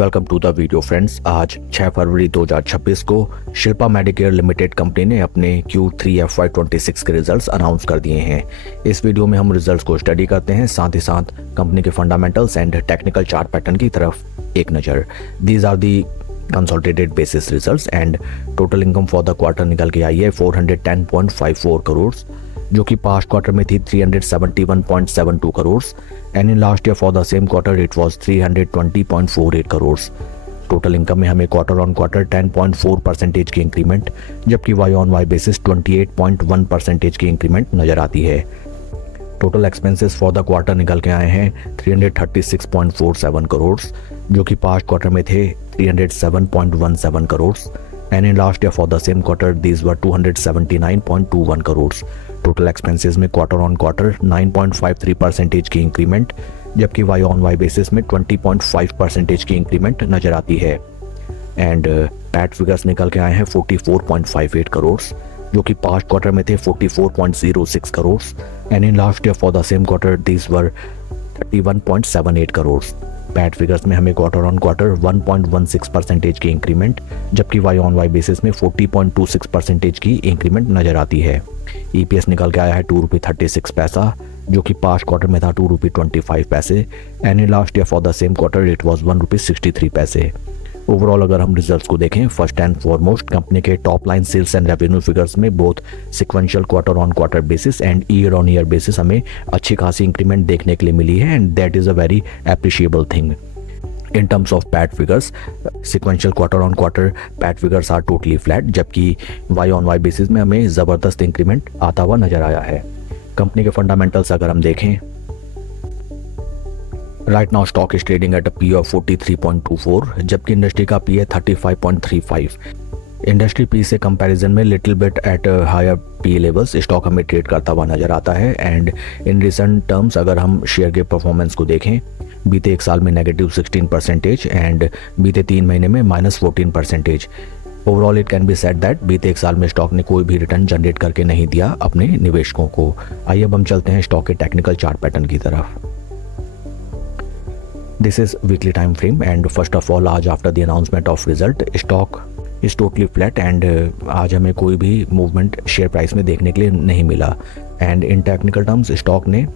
Welcome to the video friends. आज 6 फरवरी 2026 को Shilpa Medicare limited company ने अपने Q3 FY26 के रिजल्ट्स अनाउंस कर दिए हैं। इस वीडियो में हम रिजल्ट्स को स्टडी करते हैं, साथ ही साथ कंपनी के fundamentals and technical chart pattern की तरफ एक नज़र। These are the consolidated basis results and total income for the quarter निकल के आई है 410.54 करोड़, जो कि पास्ट क्वार्टर में थी 371.72 crore and in last year for the same quarter it was 320.48 crore. Total income में हमें क्वार्टर ऑन क्वार्टर 10.4% की इंक्रीमेंट, जबकि वाई ऑन वाई बेसिस 28.1% की इंक्रीमेंट नजर आती है। Total expenses for the quarter निकल के आए हैं 336.47 करोड़, जो कि पास्ट क्वार्टर में थे 307.17 crore and in last year for the same quarter these were 279.21 crore. Total expenses में क्वार्टर ऑन क्वार्टर 9.53% की इंक्रीमेंट, जबकि वाई ऑन वाई बेसिस में 20.5% की इंक्रीमेंट नजर आती है। एंड पैट फिगर्स निकल के आए हैं 44.58 करोड़, जो कि पास्ट क्वार्टर में थे 44.06 crore and in last year for the same quarter these were 31.78 crore. PAT figures में हमें क्वार्टर ऑन क्वार्टर 1.16% की इंक्रीमेंट, जबकि वाई ऑन वाई बेसिस में 40.26% की इंक्रीमेंट नजर आती है। ईपीएस निकल के आया है ₹2.36, जो कि पास्ट क्वार्टर में था ₹2.25 and in last year for the same quarter it was ₹1.63। Overall अगर हम रिजल्ट्स को देखें, फर्स्ट एंड फॉरमोस्ट कंपनी के top line sales and revenue figures में both sequential quarter on quarter basis and year on year basis हमें अच्छी खासी increment देखने के लिए मिली है and that is a very appreciable thing. In terms of PAT figures, sequential quarter on quarter PAT figures are totally flat, जबकि Y on Y basis में हमें ज़बरदस्त इंक्रीमेंट आता हुआ नजर आया है। कंपनी के फंडामेंटल्स अगर हम देखें, right now stock is trading at a P of 43.24, जबकि इंडस्ट्री का पी है 35.35। इंडस्ट्री पी से कंपैरिजन में little bit at higher P levels stock हमें ट्रेड करता हुआ नजर आता है। एंड इन रिसेंट टर्म्स अगर हम शेयर के परफॉर्मेंस को देखें, बीते एक साल में -16% एंड बीते 3 महीने में -14%। Overall it can be said that बीते एक साल में स्टॉक ने कोई भी रिटर्न जनरेट करके नहीं दिया अपने निवेशकों को। आइए अब हम चलते हैं स्टॉक के टेक्निकल चार्ट पैटर्न की तरफ। This is weekly time frame and first of all आज after the announcement of result stock is totally flat and आज हमें कोई भी मूवमेंट शेयर प्राइस में देखने के लिए नहीं मिला। And in technical terms stock ने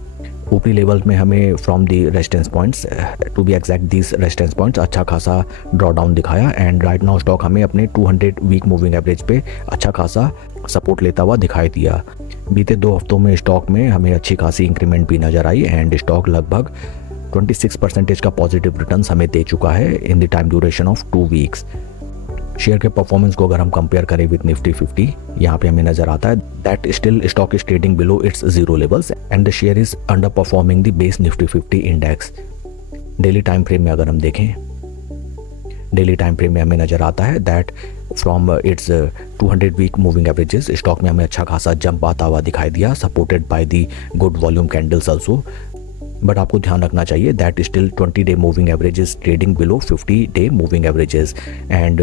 ऊपरी लेवल में हमें from the resistance points, to be exact these resistance points, अच्छा खासा ड्रॉ डाउन दिखाया एंड राइट नाउ स्टॉक हमें अपने 200 वीक मूविंग एवरेज पे अच्छा खासा सपोर्ट लेता हुआ दिखाई दिया। बीते 2 हफ्तों में स्टॉक में हमें अच्छी खासी इंक्रीमेंट भी नजर आई एंड स्टॉक लगभग 26% का पॉजिटिव रिटर्न्स हमें दे चुका है in the time duration of 2 weeks. Share के परफॉर्मेंस को अगर हम कंपेयर करें विद निफ्टी 50, यहाँ पे हमें नजर आता है that still stock is trading below it's zero levels and the share is under performing the base Nifty 50 index. Daily time frame में अगर हम देखें, डेली टाइम फ्रेम में हमें नजर आता है that from its 200 week moving averages stock में हमें अच्छा खासा जंप आता हुआ दिखाई दिया, supported by the good volume candles also. But आपको ध्यान रखना चाहिए that still 20 day moving averages trading below 50 day moving averages and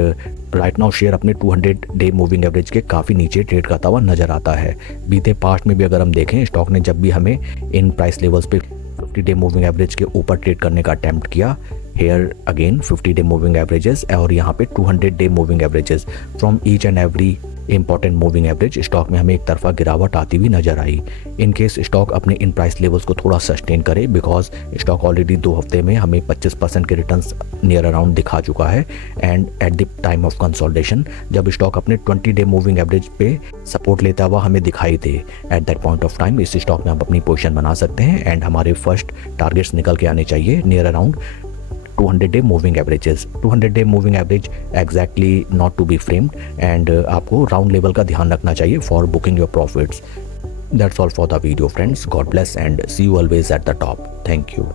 right now share अपने 200 डे मूविंग एवरेज के काफ़ी नीचे ट्रेड करता हुआ नजर आता है। बीते पास्ट में भी अगर हम देखें, स्टॉक ने जब भी हमें इन प्राइस लेवल्स पे 50 डे मूविंग एवरेज के ऊपर ट्रेड करने का अटेम्प्ट किया, here again 50 day moving averages और यहाँ पे 200 day moving averages from each and every important moving average stock में हमें एक तरफा गिरावट आती हुई नजर आई। इन केस स्टॉक अपने इन प्राइस लेवल्स को थोड़ा सस्टेन करे, बिकॉज स्टॉक ऑलरेडी 2 हफ्ते में हमें 25% के रिटर्न्स नियर अराउंड दिखा चुका है and at the time of consolidation जब स्टॉक अपने 20 डे मूविंग एवरेज पे सपोर्ट लेता हुआ हमें दिखाई दे, at that point of time इस स्टॉक में हम अपनी पोजीशन बना सकते हैं एंड हमारे फर्स्ट टारगेट्स निकल के आने चाहिए near around 200 day moving averages. 200 day moving average exactly not to be framed and आपको राउंड लेवल का ध्यान रखना चाहिए for booking your profits. That's all for the video friends, God bless and see you always at the top. Thank you.